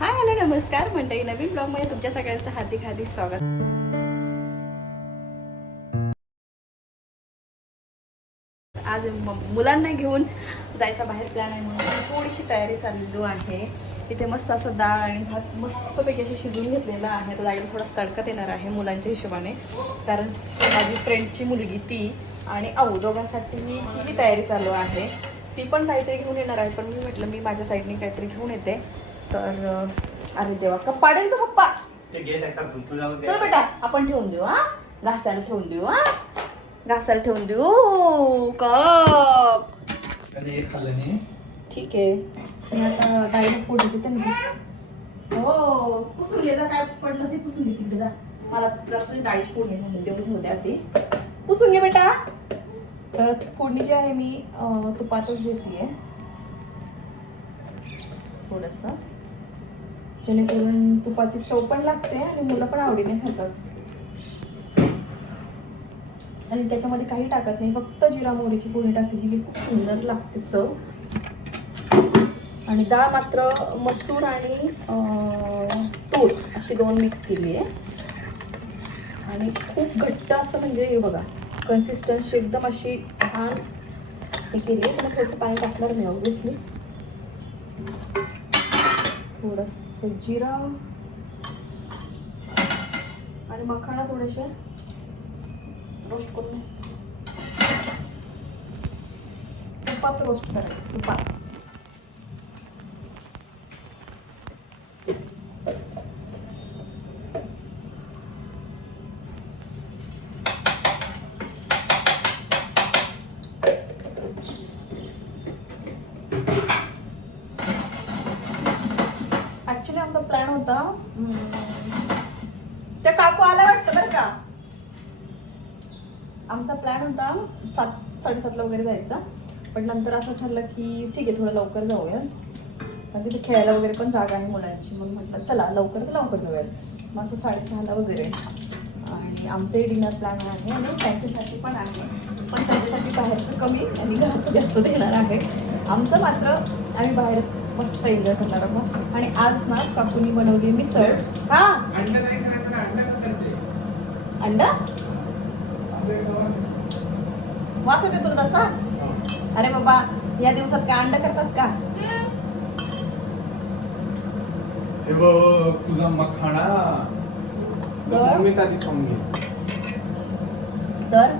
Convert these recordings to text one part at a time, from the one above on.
Hi hello नमस्कार. मंडळी नवीन ब्लॉगमध्ये तुमच्या सगळ्यांचं हार्दिक हार्दिक स्वागत. आज मुलांना घेऊन जायचा बाहेर प्लॅन आहे म्हणून थोडीशी तयारी चाललेलो आहे. इथे मस्त असं डाळ आणि भात मस्तपैकी असे शिजून घेतलेला आहे. तर जायला थोडासा तडकत येणार आहे मुलांच्या हिशोबाने. कारण माझी फ्रेंडची मुलगी ती आणि आऊ दोघांसाठी मी ही तयारी चालू आहे. ती पण काहीतरी घेऊन येणार आहे. पण मी म्हटलं मी माझ्या साईडने काहीतरी घेऊन येते. तर अरे देवा का पाडेल तो पप्पा. चल बेटा आपण ठेवून देऊ हा? घासायला ठेवून देऊ हा? घासायला ठेवून देऊ. कप. ठीक आहे. मी आता डाळीला फोड देते ना हो पुसून घे जा काय पडलं ते पुसून घे तिकडे जा. मला तुझी डाळीची फोडणी म्हणून देऊन ठेवते आधी. पुसून घे बेटा. तर फोडणी जी आहे मी तुपातच देते थोडंसं. जेणेकरून तुपाची चव पण लागते आणि मुलं पण आवडीने खातात. आणि त्याच्यामध्ये काही टाकत नाही फक्त जिरा मोहरीची पोळी टाकते जी की खूप सुंदर लागते चव. आणि डाळ मात्र मसूर आणि तूर अशी दोन मिक्स केली आहे. आणि खूप घट्ट असं म्हणजे हे बघा कन्सिस्टन्सी एकदम अशी छान हे केली आहे त्याला थोडंसं पाणी टाकणार नाही ऑब्विसली थोडंसं. जिरा आणि मखाणा थोडेसे रोस्ट करून तुपात रोस्ट करायचं तुपात ऍक्च्युली आमचा प्लॅन होता त्या काकू आला वाटतं बरं का? आमचा प्लॅन होता सात साडेसातला वगैरे जायचा. पण नंतर असं ठरलं की ठीक आहे थोडं लवकर जाऊया. कारण तिथे खेळायला वगैरे पण जागा आहे मुलांची. मग म्हटलं चला लवकर तर लवकर जाऊयात मग असं साडेसहाला वगैरे. आणि आमचंही डिनर प्लॅन आहे आणि त्यांच्यासाठी पण आहे. पण त्यांच्यासाठी बाहेरचं कमी आणि घराचं जास्त देणार आहे. आमचं मात्र आम्ही बाहेरच मस्त एन्जॉय करणार आहोत आणि आज ना काकूनी बनवली मिसळ. हा? अंडा. वास येते तुला तसा? अरे बाबा या दिवसात काय अंडा करतात का? हे बघ तुझा मखाणा. तर? मम्मीच आधी खाऊन घे. तर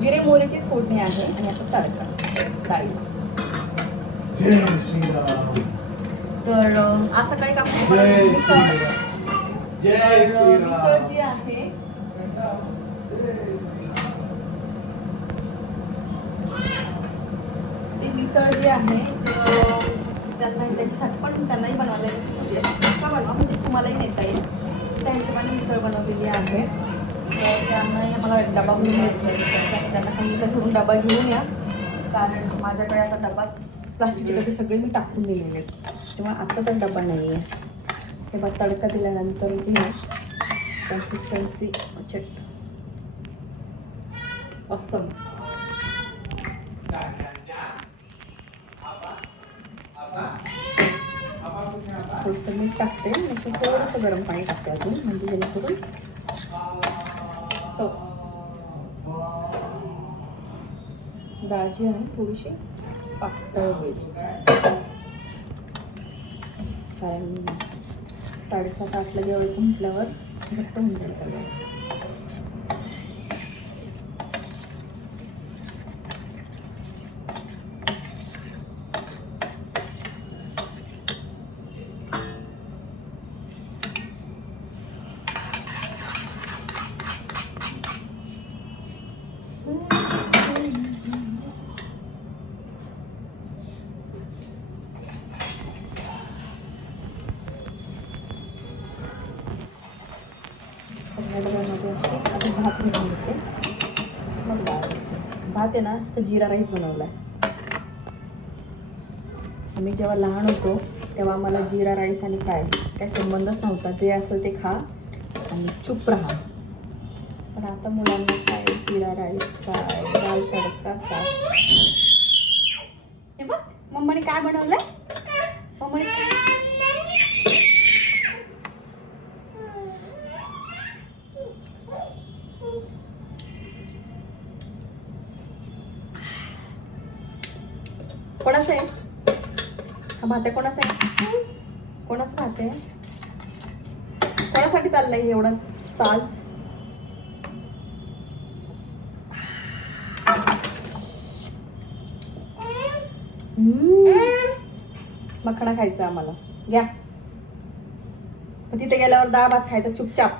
जिरे मोहरीचीच फोडणी आहे आणि आता तडका. डाळी तर अं, आज सकाळी काम मिसळ जी आहे. ती मिसळ जी आहे त्यांना त्यांच्यासाठी पण त्यांनाही बनवलेली म्हणजे एक्स्ट्रा बनवा म्हणजे तुम्हालाही नेता येईल. त्या हिशोबाने मिसळ बनवलेली आहे. तर त्यांनाही मला एक डबा भरून द्यायचा आहे. त्यांना सांगितलं घरून डबा घेऊन या. कारण माझ्याकडे आता डबा प्लास्टिकचे डबे सगळे मी टाकून दिलेले आहेत. तेव्हा आता तर डबा नाही आहे तेव्हा तडका दिल्यानंतर जी कन्सिस्टन्सी चट असम थोडंसं मीठ टाकते. म्हणजे थोडंसं गरम पाणी टाकते अजून म्हणजे जेणेकरून चव. डाळ जी आहे थोडीशी पातळ होईल कारण साडेसात आठला जेवायचं म्हटल्यावर घट्ट होऊन जाईल सगळं. डब्यामध्ये अशी भात बनवून घेते मग भात आहे ना असं जिरा राईस बनवला आहे आम्ही जेव्हा लहान होतो तेव्हा आम्हाला जिरा राईस आणि काय काय संबंधच नव्हता. जे असेल ते खा आणि चुप राहा. पण आता मुलांना काय जिरा राईस काय दाल तडका काय? हे बघ मम्माने काय बनवलंय? मम्माने कोणाचं आहे? हा भात आहे कोणाचा आहे? कोणाचं भात आहे? कोणासाठी चाललंय एवढा साज? हम्म. मखणा खायचा आम्हाला. घ्या. मग तिथे गेल्यावर डाळ भात खायचा चुपचाप.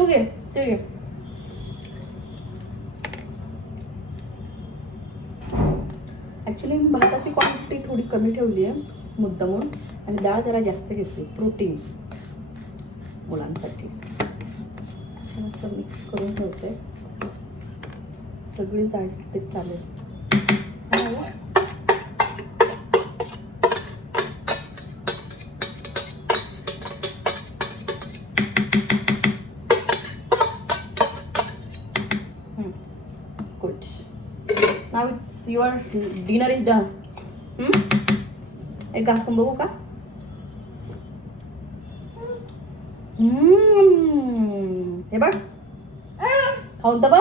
तू घे तू घे ॲक्च्युली मी भाताची क्वांटिटी थोडी कमी ठेवली आहे मुद्दामून आणि डाळ जरा जास्त घेतली प्रोटीन मुलांसाठी. छान असं मिक्स करून ठेवते. सगळीच डाळ घेतली चालेल. Now it's your dinner is done. Hmm? एक घास खाऊन बघू का हम्म. हे बघ खाऊन तर बघ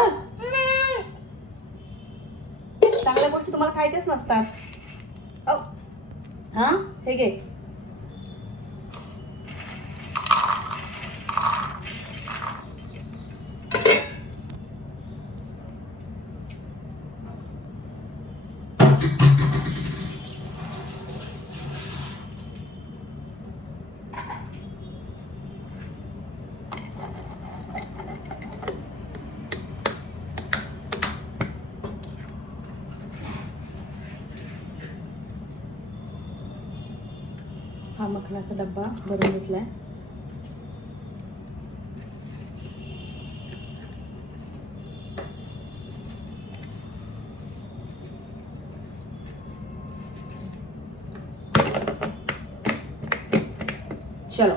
चांगल्या गोष्टी तुम्हाला खायच्याच नसतात. हा हे घे मखणाचा डब्बा भरून घेतलाय. चलो.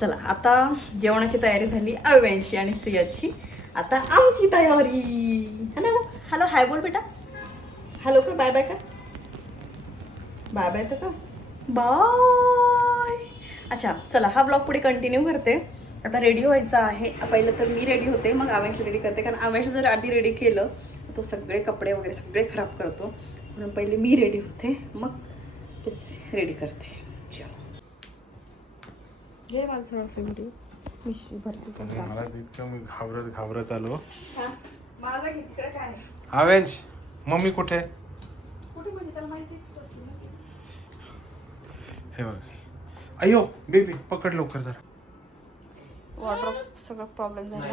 चला आता जेवणाची तयारी झाली अव्यांशी आणि सियाची. आता आमची तयारी. हॅलो हॅलो हाय बोल बेटा. हॅलो का बाय बाय का? बाय बाय तर का? बाय अच्छा चला हा ब्लॉग पुढे कंटिन्यू करते. आता रेडी व्हायचा आहे. पहिलं तर मी रेडी होते मग आवेश रेडी करते. कारण आवेश जर आधी रेडी केलं तर तो सगळे कपडे वगैरे सगळे खराब करतो. म्हणून पहिले मी रेडी होते मग तेच रेडी करते. चलो. घे माझं थोडंसं व्हिडिओ मी भरते. मला इतकं मी घाबरत घाबरत आलो. हा, माझा? आवेंज मम्मी कुठे आहे? कुठे म्हणजे त्याला माहितीच असेल ना. हे बघ. अयो बेबी पकड लवकर जरा. वॉर्ड्रॉप सगळं प्रॉब्लेम झाला.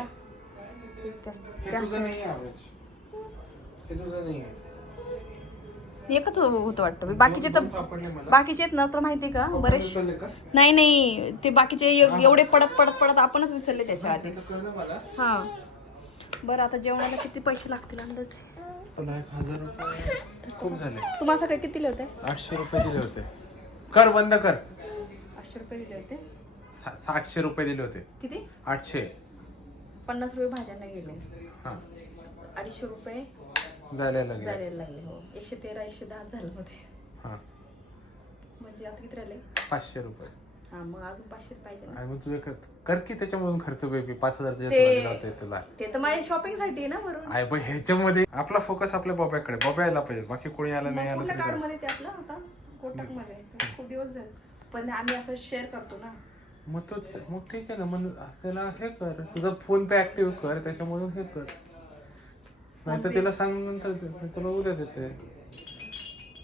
हे एकच होतं वाटतं. बाकीचे तर दोन सापडले मला. बाकीचे आहेत ना तर माहिती का? बरेच नाही नाही. ते बाकीचे एव- एवढे पडत पडत पडत आपणच उचलले त्याच्या आधी. हा. बरं आता जेवणाला किती पैसे लागतील अंदाज? हजार रुपये. खूप झाले. तुम्हाला सगळे किती दिले होते? आठशे रुपये दिले होते. कर बंद कर. पाचशे रुपये दिले होते. सा- सातशे रुपये दिले होते. किती? आठशे. पन्नास रुपये भाज्यांना गेले. हा. अडीचशे रुपये झाले लागले जायला लागले हो. एकशे तेरा एकशे दहा झालं मध्ये हा. म्हणजे आता किती राहिले? पाचशे रुपये. हा मग अजून पाचशे पाहिजे ना. आणि मग तुझ्याकडे कर की त्याच्यामधून खर्च बेबी पाच हजार तुझ्या ते- तुला दिला होता तुला. ते तर माझ्या शॉपिंगसाठी आहे ना बरोबर आय पण ह्याच्यामध्ये आपला फोकस आपल्या बॉब्याकडे. बॉब्या यायला पाहिजे. बाकी कोणी आलं नाही मग आलं कुठल्या तरी कार्ड. मध्ये ते आपलं आता कोटकमध्ये. खूप दिवस झाले. पण आम्ही असं शेअर करतो ना. मग तो मग ठीक आहे ना. मग त्याला हे कर. तुझा फोन पे ऍक्टिव्ह कर. त्याच्यामधून हे कर. नाही तर तिला सांग नंतर दे. मी तुला उद्या देते.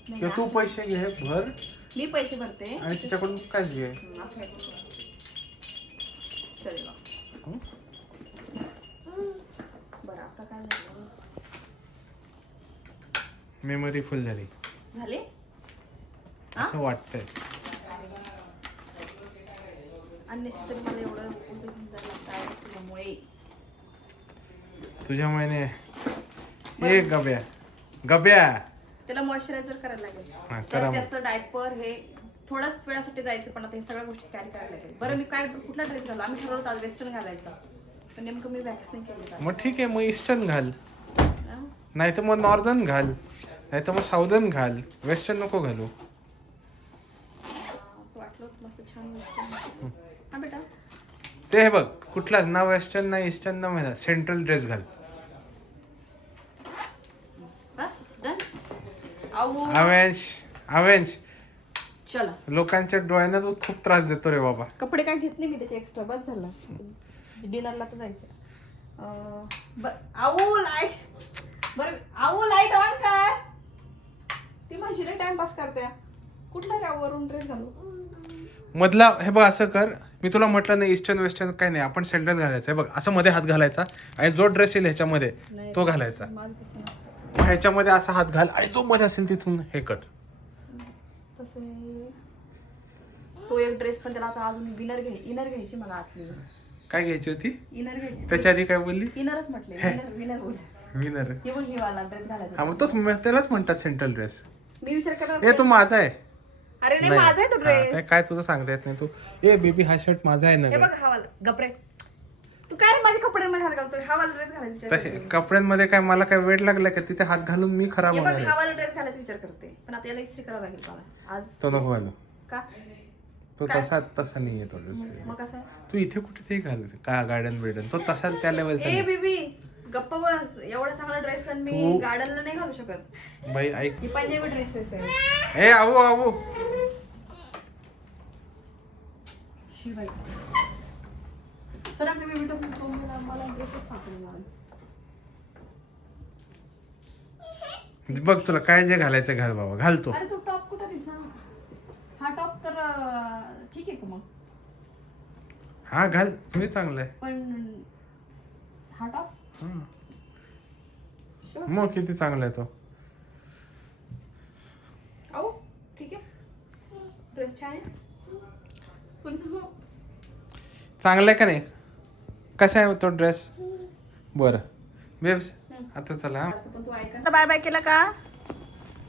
किंवा तू पैसे घे भर. मी पैसे भरते. आणि तिच्याकडून कॅश घे? हं, असं काय करू शकतो. चल बा. हं? बरं आता काय झालं? मेमरी फुल झाली. झाले? असं वाटतंय. अननेसेसरी मला एवढं उजं घेऊन जायला लागतं आहे तुझ्यामुळे. तुझ्या महिने ए गब्या. गब्या. त्याला मॉइश्चरायझर करायला लागेल. तर करा मग. त्याचं डायपर हे थोड्याच वेळासाठी जायचं पण आता हे सगळ्या गोष्टी कॅरी करायला लागेल. बरं मी काय कुठला ड्रेस घालू? आम्ही ठरवलं होतं वेस्टर्न घालायचा. पण नेमकं मी वॅक्स नाही केलं मग ठीक आहे मग ईस्टर्न घाल? नाही तर मग नॉर्दर्न घाल. नाही तर मग साऊदर्न घाल. वेस्टर्न नको घालू. मस्त छान दिसतं. हा बेटा. ते हे बघ कुठलाच ना वेस्टर्न ना ईस्टर्न ना मला सेंट्रल ड्रेस घाल. बस डन आऊ. अवेंश अवेंश चला. लोकांच्या डोळ्यांना तू खूप त्रास देतो रे बाबा. कपडे काय घेत नाही मी त्याचे एक्स्ट्रा बस झाला. डिनरला तर जायचं. अं, आऊ लाइट बरं आऊ लाइट ऑन कर. ती म्हणशील टाइमपास करते. कुठला रे वरून ड्रेस घालू? मधला हे बघ असं कर. मी तुला म्हटलं नाही ईस्टर्न वेस्टर्न काय नाही आपण सेंट्रल घालायचं. आहे बघ असं मध्ये हात घालायचा आणि जो ड्रेस येईल ह्याच्यामध्ये. तो घालायचा. ह्याच्यामध्ये असा हात घाल आणि जो मध्ये असेल तिथून हे कट. तो एक ड्रेस पण त्याला आता अजून विनर घ्याय इनर घ्यायची मला आतली काय घ्यायची होती? इनर घ्यायची. त्याच्या आधी काय बोलली? इनरच म्हटले विनर विनर बोल. विनर हे बघ हे वाला ड्रेस घालायचा. हा मग तोच त्यालाच म्हणतात सेंट्रल ड्रेस मी विचार करणार ए तो माझा आहे. अरे नाही माझा आहे तो ते ड्रेस काय तुझं सांगता येत नाही. तू ए बेबी हा शर्ट माझा आहे ना हे. बघ हा वाला. गपरे. तू काय रे माझ्या कपड्यांमध्ये हात घालतोय? हा वाला ड्रेस घालायचा विचार करते. कपड्यांमध्ये काय मला काय वेट लागलाय का? तिथे हात घालून मी खराब हे बघ होणार आहे. हा वाला ड्रेस घालायचा विचार करते. पण आता याला इस्त्री करावं लागेल मला आज तो नको घालू. का? तो काय? तसा तसा नाहीये तो ड्रेस मग कसं? आहे तू इथे कुठे ते घाल का गार्डन बिर्डन तो तसा त्या लेवलचा ए नाही. बेबी! गप्प बस एवढा चांगला ड्रेस मी तू- गार्डनला नाही घालू शकत. बाई ऐक. ही पंजाबी ड्रेसेस आहे. ए आऊ आऊ शिवाय. सर आपल्या बेबी टॉप मला मला ड्रेसेस सापडले आज. बघ तुला काय जे घालायचं घाल बाबा घालतो. अरे तो टॉप कुठं दिसा हा टॉप तर अं, ठीक आहे का मग? हा घाल. तुम्ही चांगलं आहे. पण हा टॉप हं. Sure. मग किती चांगला आहे तो? आओ ठीक आहे. ड्रेस छान आहे. हो चांगला आहे का नाही? कसा आहे तो ड्रेस बरं. बेब्स हं. आता चला. पण तू ऐका बाय बाय केला का?